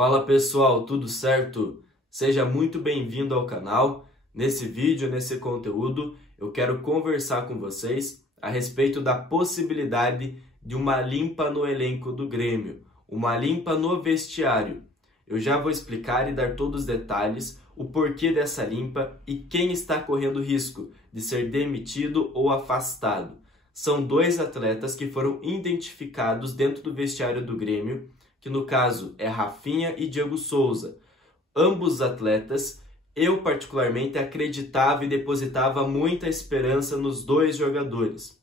Fala pessoal, tudo certo? Seja muito bem-vindo ao canal. Nesse vídeo, nesse conteúdo, eu quero conversar com vocês a respeito da possibilidade de uma limpa no elenco do Grêmio, uma limpa no vestiário. Eu já vou explicar e dar todos os detalhes, o porquê dessa limpa e quem está correndo risco de ser demitido ou afastado. São dois atletas que foram identificados dentro do vestiário do Grêmio, que no caso é Rafinha e Diego Souza. Ambos atletas, eu particularmente acreditava e depositava muita esperança nos dois jogadores,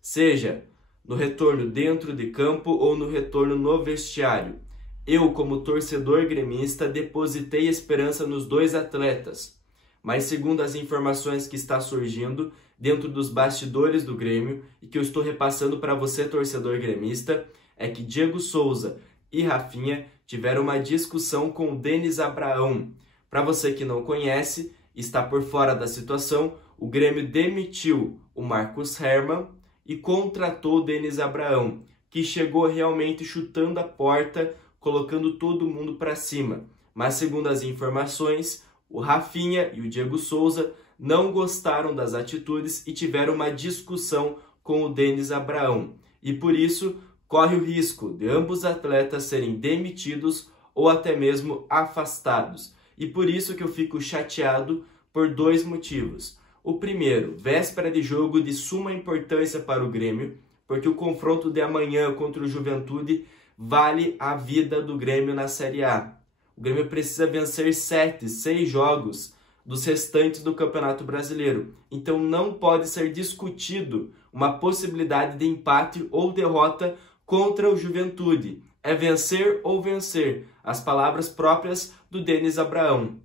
seja no retorno dentro de campo ou no retorno no vestiário. Eu, como torcedor gremista, depositei esperança nos dois atletas, mas segundo as informações que está surgindo dentro dos bastidores do Grêmio e que eu estou repassando para você, torcedor gremista, é que Diego Souza e Rafinha tiveram uma discussão com o Denis Abraão. Para você que não conhece, está por fora da situação, o Grêmio demitiu o Marcos Herrmann e contratou o Denis Abraão, que chegou realmente chutando a porta, colocando todo mundo para cima. Mas segundo as informações, o Rafinha e o Diego Souza não gostaram das atitudes e tiveram uma discussão com o Denis Abraão. E por isso, corre o risco de ambos os atletas serem demitidos ou até mesmo afastados. E por isso que eu fico chateado por dois motivos. O primeiro, véspera de jogo de suma importância para o Grêmio, porque o confronto de amanhã contra o Juventude vale a vida do Grêmio na Série A. O Grêmio precisa vencer 6 jogos dos restantes do Campeonato Brasileiro. Então não pode ser discutido uma possibilidade de empate ou derrota contra o Juventude. É vencer ou vencer, as palavras próprias do Denis Abraão.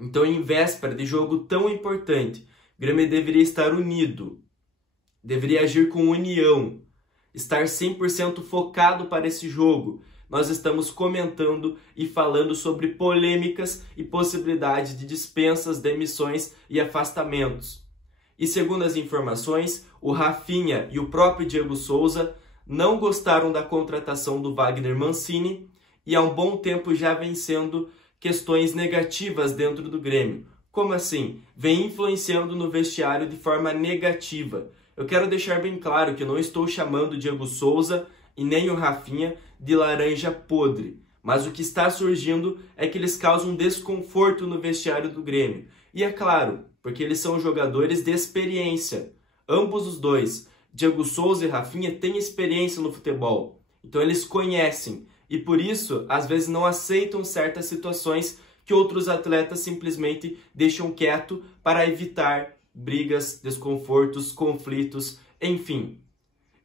Então, em véspera de jogo tão importante, o Grêmio deveria estar unido, deveria agir com união, estar 100% focado para esse jogo. Nós estamos comentando e falando sobre polêmicas e possibilidade de dispensas, demissões e afastamentos. E segundo as informações, o Rafinha e o próprio Diego Souza não gostaram da contratação do Wagner Mancini e há um bom tempo já vem sendo questões negativas dentro do Grêmio. Como assim? Vem influenciando no vestiário de forma negativa. Eu quero deixar bem claro que eu não estou chamando o Diego Souza e nem o Rafinha de laranja podre, mas o que está surgindo é que eles causam desconforto no vestiário do Grêmio. E é claro, porque eles são jogadores de experiência, ambos os dois. Diego Souza e Rafinha têm experiência no futebol, então eles conhecem e por isso às vezes não aceitam certas situações que outros atletas simplesmente deixam quieto para evitar brigas, desconfortos, conflitos, enfim.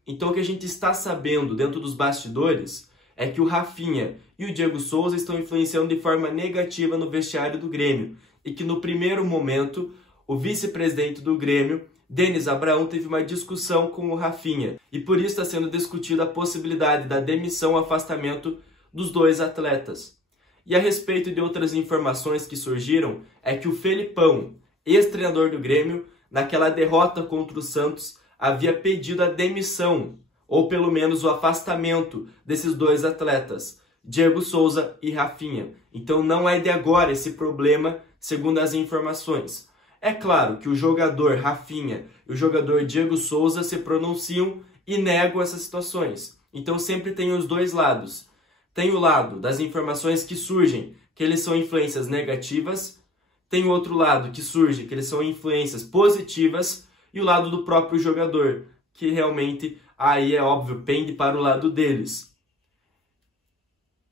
Então o que a gente está sabendo dentro dos bastidores é que o Rafinha e o Diego Souza estão influenciando de forma negativa no vestiário do Grêmio e que no primeiro momento o vice-presidente do Grêmio, Denis Abraão, teve uma discussão com o Rafinha e por isso está sendo discutida a possibilidade da demissão ou afastamento dos dois atletas. E a respeito de outras informações que surgiram, é que o Felipão, ex-treinador do Grêmio, naquela derrota contra o Santos, havia pedido a demissão, ou pelo menos o afastamento desses dois atletas, Diego Souza e Rafinha. Então não é de agora esse problema, segundo as informações. É claro que o jogador Rafinha e o jogador Diego Souza se pronunciam e negam essas situações. Então sempre tem os dois lados. Tem o lado das informações que surgem, que eles são influências negativas. Tem o outro lado que surge, que eles são influências positivas. E o lado do próprio jogador, que realmente, aí é óbvio, pende para o lado deles.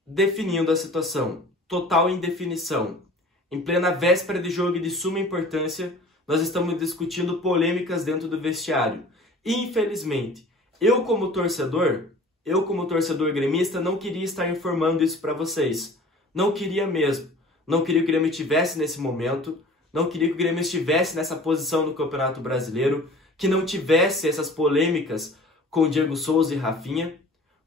Definindo a situação, total indefinição. Em plena véspera de jogo de suma importância, nós estamos discutindo polêmicas dentro do vestiário. Infelizmente, eu como torcedor gremista, não queria estar informando isso para vocês. Não queria mesmo. Não queria que o Grêmio estivesse nesse momento. Não queria que o Grêmio estivesse nessa posição no Campeonato Brasileiro. Que não tivesse essas polêmicas com Diego Souza e Rafinha.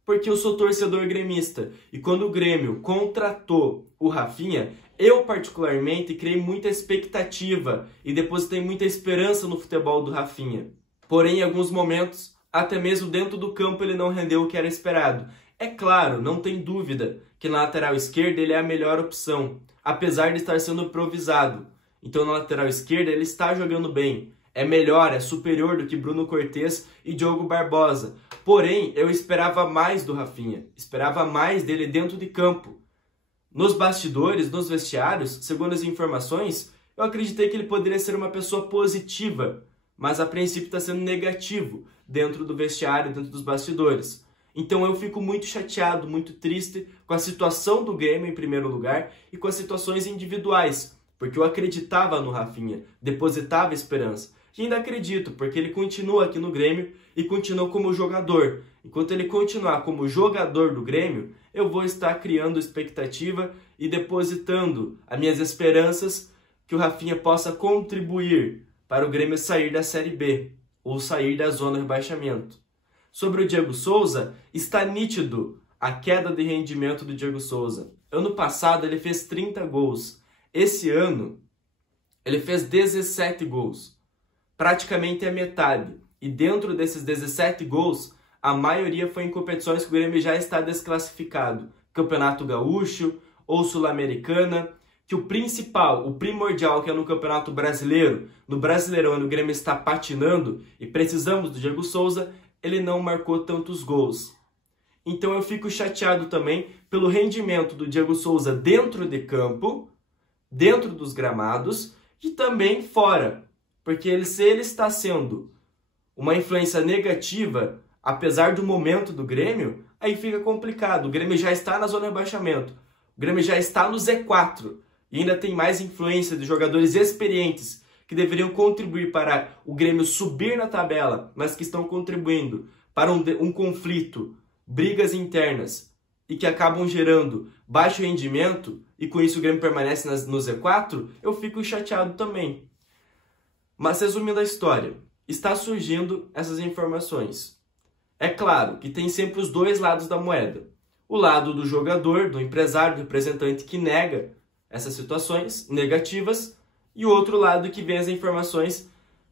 Porque eu sou torcedor gremista. E quando o Grêmio contratou o Rafinha, eu particularmente criei muita expectativa e depositei muita esperança no futebol do Rafinha. Porém, em alguns momentos, até mesmo dentro do campo, ele não rendeu o que era esperado. É claro, não tem dúvida que na lateral esquerda ele é a melhor opção, apesar de estar sendo improvisado. Então na lateral esquerda ele está jogando bem, é melhor, é superior do que Bruno Cortez e Diogo Barbosa. Porém, eu esperava mais do Rafinha, esperava mais dele dentro de campo. Nos bastidores, nos vestiários, segundo as informações, eu acreditei que ele poderia ser uma pessoa positiva, mas a princípio está sendo negativo dentro do vestiário, dentro dos bastidores. Então eu fico muito chateado, muito triste com a situação do Grêmio em primeiro lugar e com as situações individuais, porque eu acreditava no Rafinha, depositava esperança. E ainda acredito, porque ele continua aqui no Grêmio e continua como jogador. Enquanto ele continuar como jogador do Grêmio, eu vou estar criando expectativa e depositando as minhas esperanças que o Rafinha possa contribuir para o Grêmio sair da Série B ou sair da zona de rebaixamento. Sobre o Diego Souza, está nítido a queda de rendimento do Diego Souza. Ano passado ele fez 30 gols. Esse ano ele fez 17 gols. Praticamente a metade. E dentro desses 17 gols, a maioria foi em competições que o Grêmio já está desclassificado. Campeonato Gaúcho ou Sul-Americana. Que o principal, o primordial, que é no Campeonato Brasileiro, no Brasileirão, onde o Grêmio está patinando e precisamos do Diego Souza, ele não marcou tantos gols. Então eu fico chateado também pelo rendimento do Diego Souza dentro de campo, dentro dos gramados e também fora. Porque se ele está sendo uma influência negativa, apesar do momento do Grêmio, aí fica complicado. O Grêmio já está na zona de rebaixamento. O Grêmio já está no Z4. E ainda tem mais influência de jogadores experientes que deveriam contribuir para o Grêmio subir na tabela, mas que estão contribuindo para um conflito, brigas internas e que acabam gerando baixo rendimento e com isso o Grêmio permanece no Z4, eu fico chateado também. Mas resumindo a história, está surgindo essas informações. É claro que tem sempre os dois lados da moeda. O lado do jogador, do empresário, do representante que nega essas situações negativas e o outro lado que vem as informações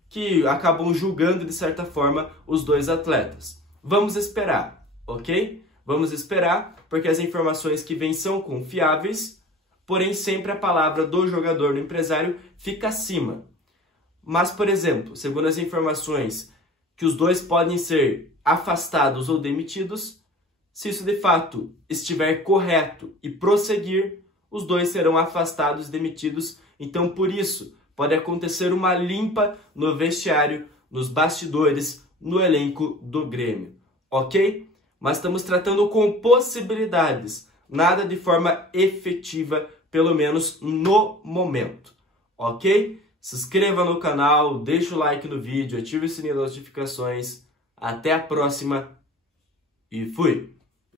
que acabam julgando de certa forma os dois atletas. Vamos esperar, ok? Vamos esperar porque as informações que vêm são confiáveis, porém sempre a palavra do jogador, do empresário, fica acima. Mas, por exemplo, segundo as informações que os dois podem ser afastados ou demitidos, se isso de fato estiver correto e prosseguir, os dois serão afastados e demitidos. Então, por isso, pode acontecer uma limpa no vestiário, nos bastidores, no elenco do Grêmio. Ok? Mas estamos tratando com possibilidades, nada de forma efetiva, pelo menos no momento. Ok? Se inscreva no canal, deixa o like no vídeo, ative o sininho das notificações. Até a próxima e fui!